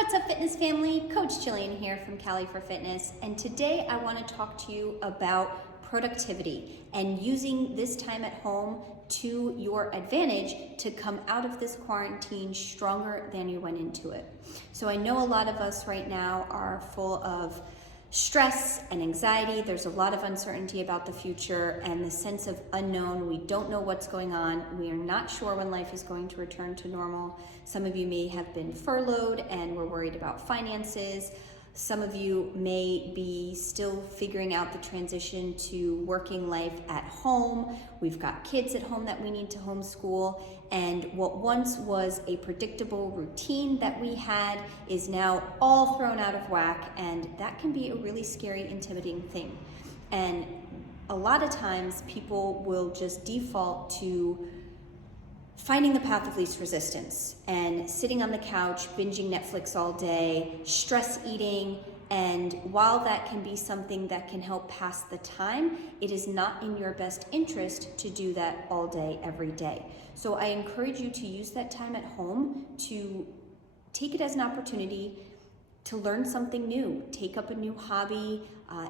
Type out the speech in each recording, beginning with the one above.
What's up, fitness family? Coach Jillian here from Cali for Fitness, and today I want to talk to you about productivity and using this time at home to your advantage to come out of this quarantine stronger than you went into it. So I know a lot of us right now are full of stress and anxiety. There's a lot of uncertainty about the future and the sense of unknown. We don't know what's going on. We are not sure when life is going to return to normal. Some of you may have been furloughed and we're worried about finances. Some of you may be still figuring out the transition to working life at home. We've got kids at home that we need to homeschool, and what once was a predictable routine that we had is now all thrown out of whack, and that can be a really scary, intimidating thing. And a lot of times people will just default to finding the path of least resistance and sitting on the couch, binging Netflix all day, stress eating. And while that can be something that can help pass the time, it is not in your best interest to do that all day, every day. So I encourage you to use that time at home to take it as an opportunity to learn something new, take up a new hobby,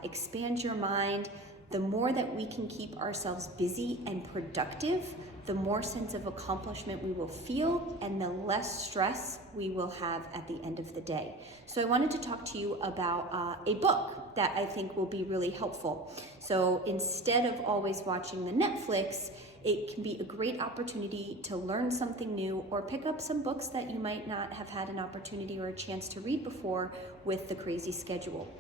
expand your mind. The more that we can keep ourselves busy and productive, the more sense of accomplishment we will feel and the less stress we will have at the end of the day. So I wanted to talk to you about a book that I think will be really helpful. So instead of always watching the Netflix, it can be a great opportunity to learn something new or pick up some books that you might not have had an opportunity or a chance to read before with the crazy schedule.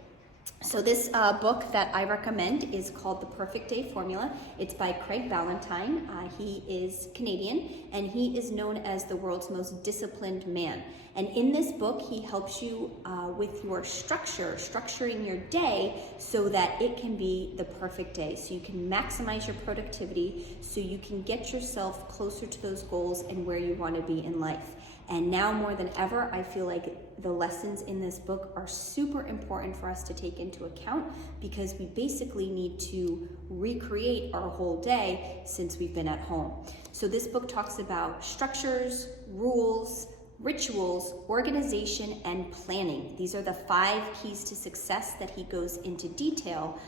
So this book that I recommend is called The Perfect Day Formula. It's by Craig Ballantyne. He is Canadian, and he is known as the world's most disciplined man. And in this book, he helps you with your structuring your day so that it can be the perfect day. So you can maximize your productivity, so you can get yourself closer to those goals and where you want to be in life. And now more than ever, I feel like the lessons in this book are super important for us to take into account because we basically need to recreate our whole day since we've been at home. So this book talks about structures, rules, rituals, organization, and planning. These are the 5 keys to success that he goes into detail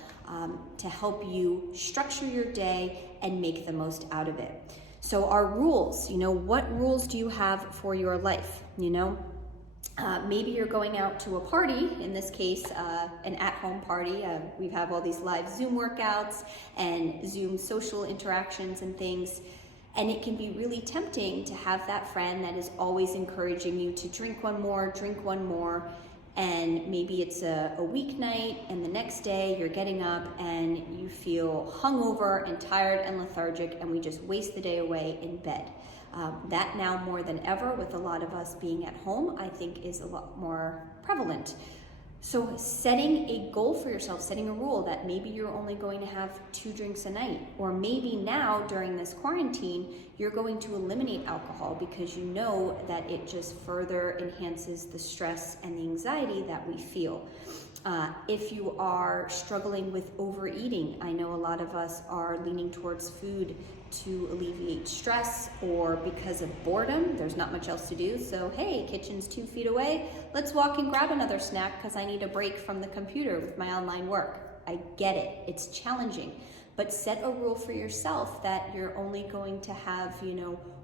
to help you structure your day and make the most out of it. So our rules, what rules do you have for your life? Maybe you're going out to a party, in this case, an at-home party. We have all these live Zoom workouts and Zoom social interactions and things. And it can be really tempting to have that friend that is always encouraging you to drink one more. And maybe it's a weeknight and the next day you're getting up and you feel hungover and tired and lethargic and we just waste the day away in bed. That now more than ever, with a lot of us being at home, I think is a lot more prevalent. So setting a goal for yourself, setting a rule that maybe you're only going to have 2 drinks a night, or maybe now during this quarantine, you're going to eliminate alcohol because you know that it just further enhances the stress and the anxiety that we feel. If you are struggling with overeating, I know a lot of us are leaning towards food to alleviate stress or because of boredom. There's not much else to do. So, hey, kitchen's 2 feet away. Let's walk and grab another snack because I need a break from the computer with my online work. I get it. It's challenging. But set a rule for yourself that you're only going to have,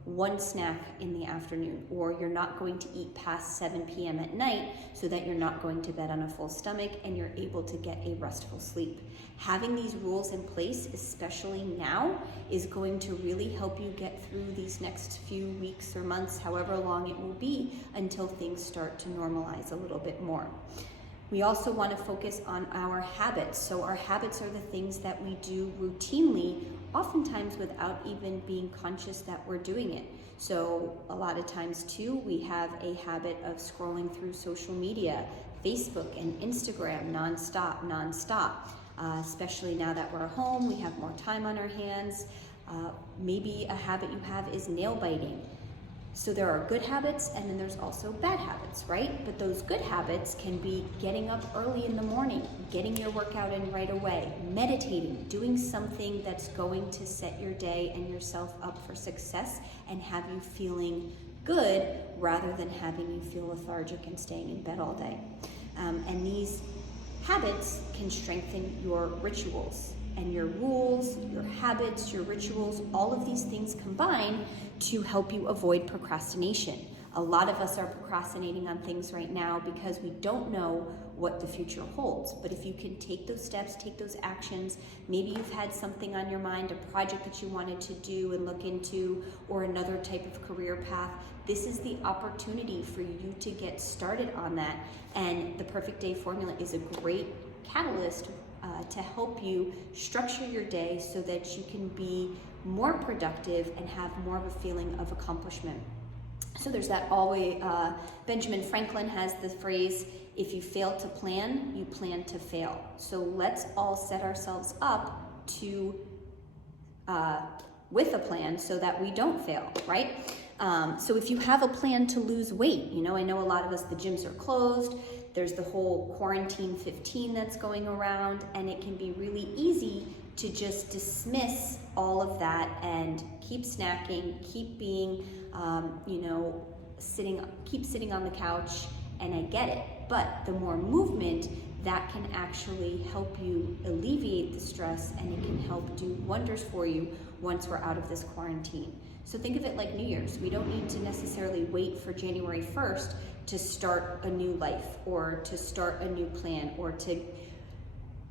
1 snack in the afternoon, or you're not going to eat past 7 p.m. at night so that you're not going to bed on a full stomach and you're able to get a restful sleep. Having these rules in place, especially now, is going to really help you get through these next few weeks or months, however long it will be, until things start to normalize a little bit more. We also want to focus on our habits. So our habits are the things that we do routinely, oftentimes without even being conscious that we're doing it. So a lot of times too, we have a habit of scrolling through social media, Facebook and Instagram nonstop. Especially now that we're home, we have more time on our hands. Maybe a habit you have is nail biting. So there are good habits and then there's also bad habits, right? But those good habits can be getting up early in the morning, getting your workout in right away, meditating, doing something that's going to set your day and yourself up for success and have you feeling good rather than having you feel lethargic and staying in bed all day. And these habits can strengthen your rituals and your rules, your habits, your rituals. All of these things combine to help you avoid procrastination. A lot of us are procrastinating on things right now because we don't know what the future holds. But if you can take those steps, take those actions, maybe you've had something on your mind, a project that you wanted to do and look into, or another type of career path, this is the opportunity for you to get started on that. And the Perfect Day Formula is a great catalyst to help you structure your day so that you can be more productive and have more of a feeling of accomplishment. So there's that always, Benjamin Franklin has the phrase, if you fail to plan, you plan to fail. So let's all set ourselves up to, with a plan so that we don't fail, right? So if you have a plan to lose weight, I know a lot of us, the gyms are closed, there's the whole quarantine 15 that's going around, and it can be really easy to just dismiss all of that and keep snacking, keep being, keep sitting on the couch, and I get it. But the more movement, that can actually help you alleviate the stress, and it can help do wonders for you once we're out of this quarantine. So think of it like New Year's. We don't need to necessarily wait for January 1st to start a new life or to start a new plan or to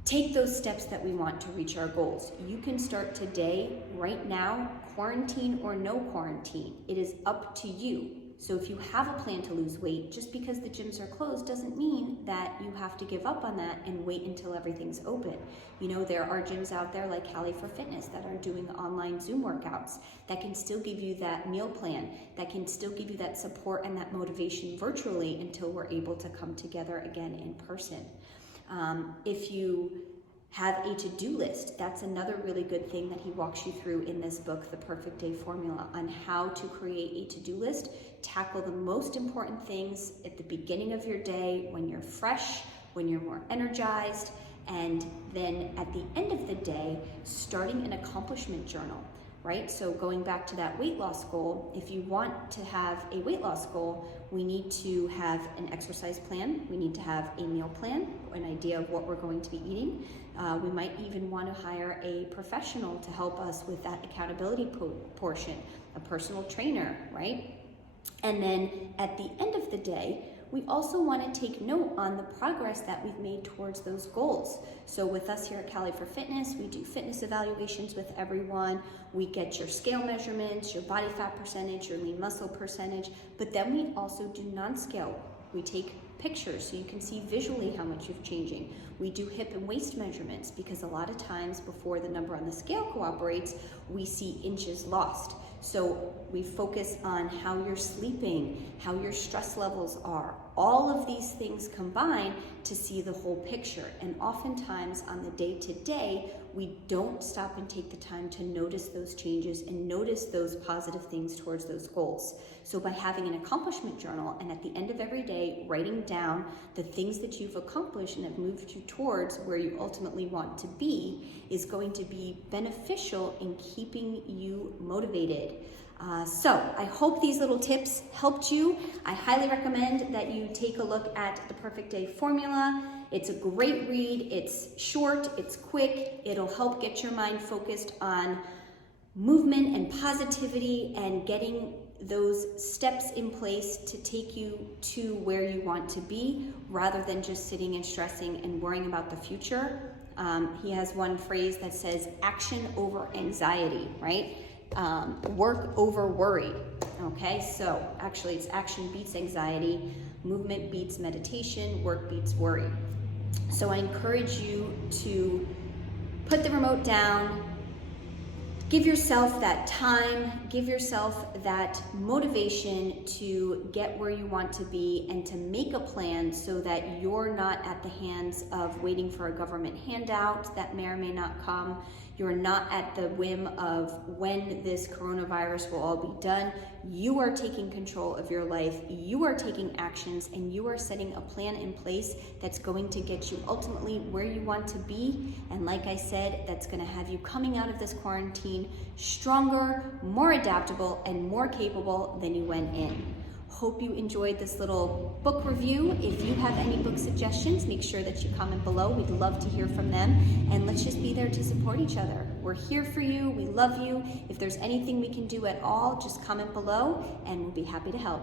take those steps that we want to reach our goals. You can start today, right now, quarantine or no quarantine. It is up to you. So if you have a plan to lose weight, just because the gyms are closed doesn't mean that you have to give up on that and wait until everything's open. There are gyms out there like Cali for Fitness that are doing online Zoom workouts that can still give you that meal plan, that can still give you that support and that motivation virtually until we're able to come together again in person. If you have a to-do list, that's another really good thing that he walks you through in this book, The Perfect Day Formula, on how to create a to-do list, tackle the most important things at the beginning of your day when you're fresh, when you're more energized, and then at the end of the day, starting an accomplishment journal, right? So going back to that weight loss goal, if you want to have a weight loss goal, we need to have an exercise plan. We need to have a meal plan, an idea of what we're going to be eating. We might even want to hire a professional to help us with that accountability portion, a personal trainer, right? And then at the end of the day, we also want to take note on the progress that we've made towards those goals. So with us here at Cali for Fitness, we do fitness evaluations with everyone. We get your scale measurements, your body fat percentage, your lean muscle percentage, but then we also do non-scale. We take pictures so you can see visually how much you're changing. We do hip and waist measurements because a lot of times before the number on the scale cooperates, we see inches lost. So we focus on how you're sleeping, how your stress levels are. All of these things combine to see the whole picture. And oftentimes on the day-to-day, we don't stop and take the time to notice those changes and notice those positive things towards those goals. So by having an accomplishment journal and at the end of every day, writing down the things that you've accomplished and have moved you towards where you ultimately want to be is going to be beneficial in keeping you motivated. So I hope these little tips helped you. I highly recommend that you take a look at The Perfect Day Formula. It's a great read. It's short, it's quick. It'll help get your mind focused on movement and positivity and getting those steps in place to take you to where you want to be rather than just sitting and stressing and worrying about the future. He has one phrase that says action over anxiety, right? Work over worry. Okay, so actually it's action beats anxiety, movement beats meditation, work beats worry. So I encourage you to put the remote down, give yourself that time, give yourself that motivation to get where you want to be and to make a plan so that you're not at the hands of waiting for a government handout that may or may not come. You're not at the whim of when this coronavirus will all be done. You are taking control of your life. You are taking actions, and you are setting a plan in place that's going to get you ultimately where you want to be. And like I said, that's going to have you coming out of this quarantine stronger, more adaptable, and more capable than you went in. Hope you enjoyed this little book review. If you have any book suggestions, make sure that you comment below. We'd love to hear from them, and let's just be there to support each other. We're here for you. We love you. If there's anything we can do at all, just comment below, and we'll be happy to help.